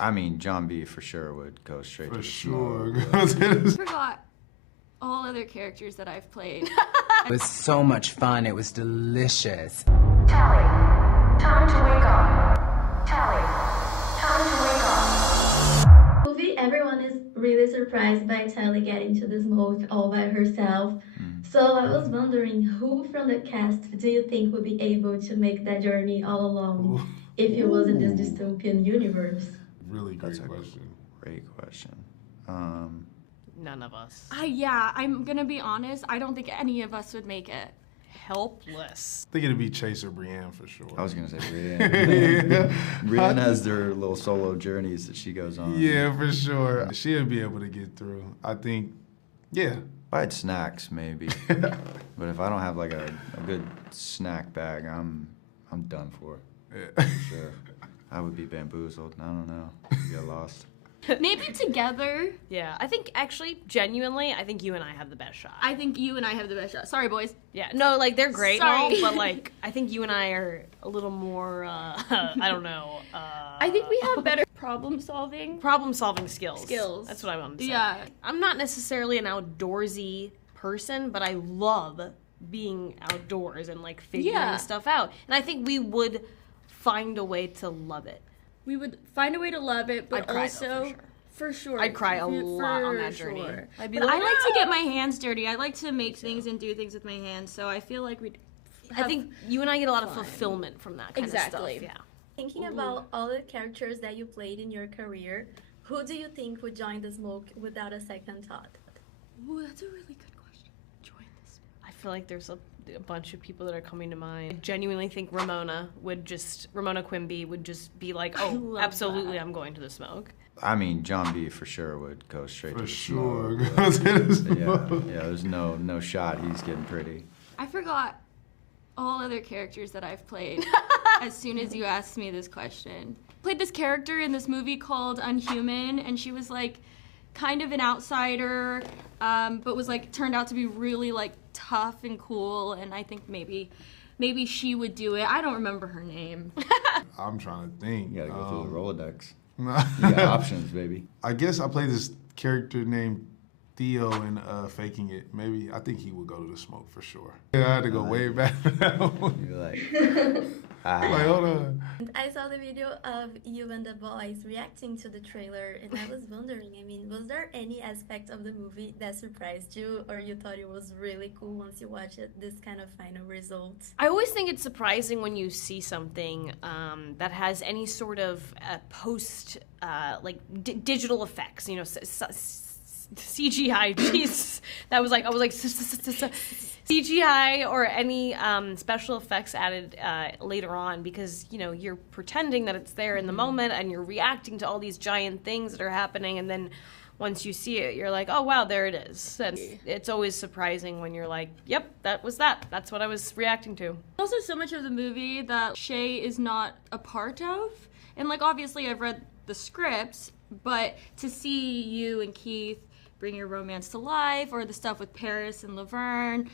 I mean, John B. for sure would go straight to the sure. smoke. I forgot all other characters that I've played. It was so much fun. It was delicious. Tally, time to wake up. Tally, time to wake up. Movie, everyone is really surprised by Tally getting to the smoke all by herself. So I was wondering, who from the cast do you think would be able to make that journey all alone if it was in this dystopian universe? Really great question. Great question. None of us. Yeah, I'm gonna be honest. I don't think any of us would make it. Helpless. I think it'd be Chase or Brianne for sure. I was gonna say Brianne. Brianne has their little solo journeys that she goes on. Yeah, for sure. She'll be able to get through. I think, yeah. If I had snacks, maybe. But if I don't have like a good snack bag, I'm done for. Yeah. For sure. I would be bamboozled. I don't know. Get lost. Maybe together. Yeah, I think actually, genuinely, I think you and I have the best shot. I think you and I have the best shot. Sorry, boys. Yeah, no, like they're great and all, Sorry. but like I think you and I are a little more, I don't know. I think we have better problem solving. Problem-solving skills. Skills. That's what I wanted to say. Yeah. I'm not necessarily an outdoorsy person, but I love being outdoors and like figuring stuff out. And I think we would find a way to love it. We would find a way to love it, but I'd cry, also, though, for sure. I'd cry a For lot on that journey. sure. I'd be But like, I like to get my hands dirty. I like to make things and do things with my hands, so I feel like we'd I think you and I get a lot of fulfillment from that kind Exactly. of stuff. Yeah. Thinking about all the characters that you played in your career, who do you think would join the smoke without a second thought? Ooh, that's a really good question. Join this. I feel like there's a bunch of people that are coming to mind. I genuinely think Ramona Quimby would just be like, oh, love absolutely, that. I'm going to the smoke. I mean, John B. for sure would go straight to For the sure. smoke. Go to the Yeah, smoke. yeah. There's no shot. He's getting pretty. I forgot all other characters that I've played as soon as you asked me this question. Played this character in this movie called Unhuman, and she was like kind of an outsider, but was like turned out to be really like tough and cool, and I think maybe she would do it. I don't remember her name. I'm trying to think. You gotta go through the Rolodex. Nah. You got options, baby. I guess I played this character named Theo in Faking It. Maybe, I think he would go to the smoke for sure. Yeah, I had to go way back for that one. You're like, Like, hold on. I saw the video of you and the boys reacting to the trailer, and I was wondering, I mean, was there any aspect of the movie that surprised you, or you thought it was really cool once you watched it, this kind of final result? I always think it's surprising when you see something that has any sort of post, like digital effects, you know, CGI. Jeez, I was like CGI or any special effects added later on, because you know you're pretending that it's there in the moment and you're reacting to all these giant things that are happening, and then once you see it, you're like, oh wow, there it is. And it's always surprising when you're like, yep, that's what I was reacting to. Also, so much of the movie that Shay is not a part of, and like obviously I've read the scripts, but to see you and Keith bring your romance to life, or the stuff with Paris and Laverne,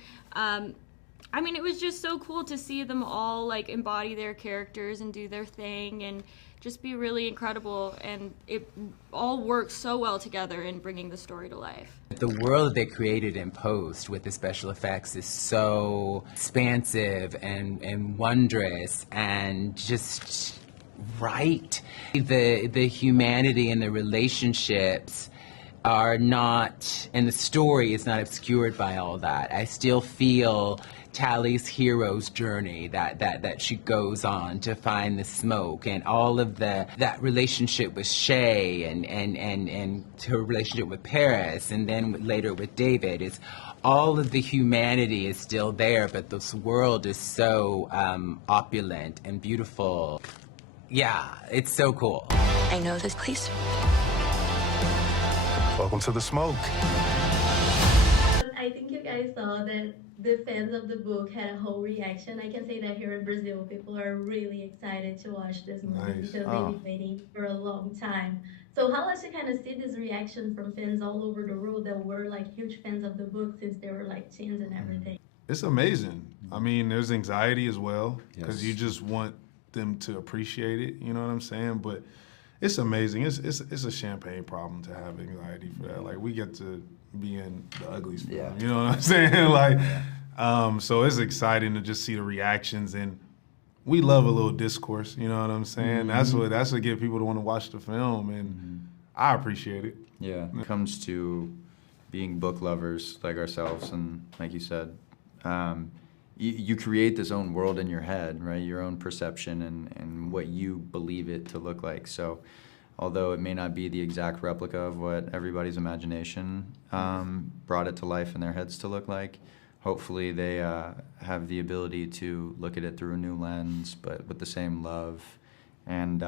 I mean, it was just so cool to see them all like embody their characters and do their thing and just be really incredible, and it all works so well together in bringing the story to life. The world that they created in post with the special effects is so expansive and wondrous and just right. The humanity and the relationships are not, and the story is not obscured by all that. I still feel Tally's hero's journey that she goes on to find the smoke, and all of that relationship with Shay and her relationship with Paris, and then later with David, is all of the humanity is still there, but this world is so opulent and beautiful. Yeah, it's so cool. I know this place. Welcome to the smoke. I think you guys saw that the fans of the book had a whole reaction. I can say that here in Brazil, people are really excited to watch this movie Nice. because they've been waiting for a long time. So how was you kind of see this reaction from fans all over the world that were like huge fans of the book since they were like teens and everything? It's amazing. I mean, there's anxiety as well, because Yes. you just want them to appreciate it, you know what I'm saying? But It's amazing. It's a champagne problem to have anxiety for that. Like, we get to be in the uglies film. Yeah. You know what I'm saying? Like, so it's exciting to just see the reactions, and we love a little discourse. You know what I'm saying? That's what get people to want to watch the film, and I appreciate it. Yeah. When it comes to being book lovers like ourselves, and like you said, you create this own world in your head, right? Your own perception and what you believe it to look like. So although it may not be the exact replica of what everybody's imagination brought it to life in their heads to look like, hopefully they have the ability to look at it through a new lens, but with the same love and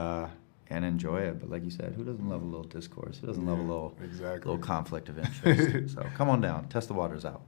enjoy it. But like you said, who doesn't love a little discourse? Who doesn't love a little conflict of interest? So come on down, test the waters out.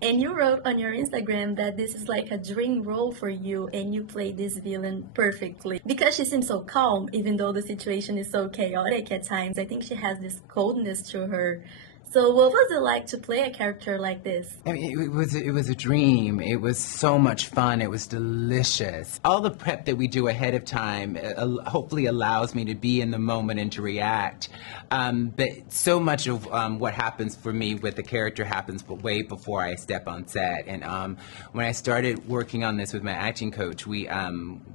And you wrote on your Instagram that this is like a dream role for you, and you play this villain perfectly. Because she seems so calm, even though the situation is so chaotic at times. I think she has this coldness to her. So what was it like to play a character like this? I mean, it was a dream. It was so much fun. It was delicious. All the prep that we do ahead of time hopefully allows me to be in the moment and to react. But so much of what happens for me with the character happens way before I step on set. And when I started working on this with my acting coach, we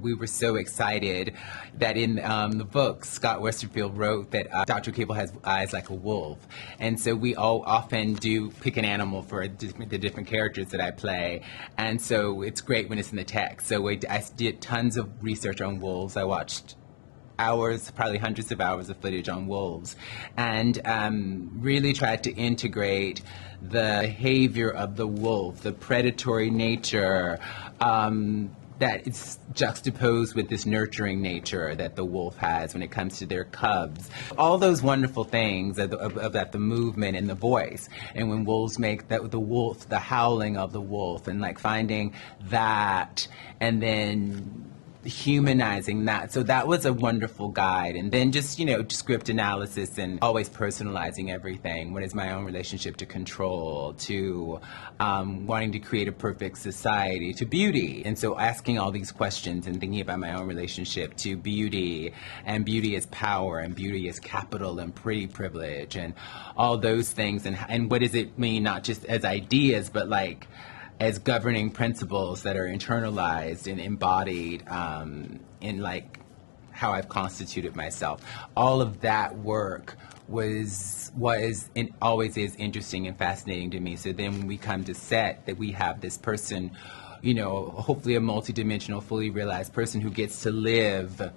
were so excited that in the book, Scott Westerfield wrote that Dr. Cable has eyes like a wolf. And so we all often do pick an animal for the different characters that I play. And so it's great when it's in the text. So I did tons of research on wolves. I watched hours, probably hundreds of hours of footage on wolves, and really tried to integrate the behavior of the wolf, the predatory nature, that is juxtaposed with this nurturing nature that the wolf has when it comes to their cubs. All those wonderful things of the movement and the voice. And when wolves make the wolf, the howling of the wolf, and like finding that and then humanizing that. So that was a wonderful guide. And then just, script analysis and always personalizing everything. What is my own relationship to control, to wanting to create a perfect society, to beauty. And so asking all these questions and thinking about my own relationship to beauty, and beauty as power, and beauty as capital and pretty privilege, and all those things. And what does it mean, not just as ideas, but like as governing principles that are internalized and embodied in like how I've constituted myself. All of that work was and always is interesting and fascinating to me. So then when we come to set, that we have this person, hopefully a multidimensional, fully realized person who gets to live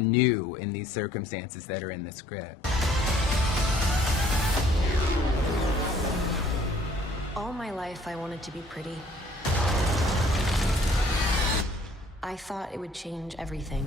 new in these circumstances that are in the script. All my life, I wanted to be pretty. I thought it would change everything.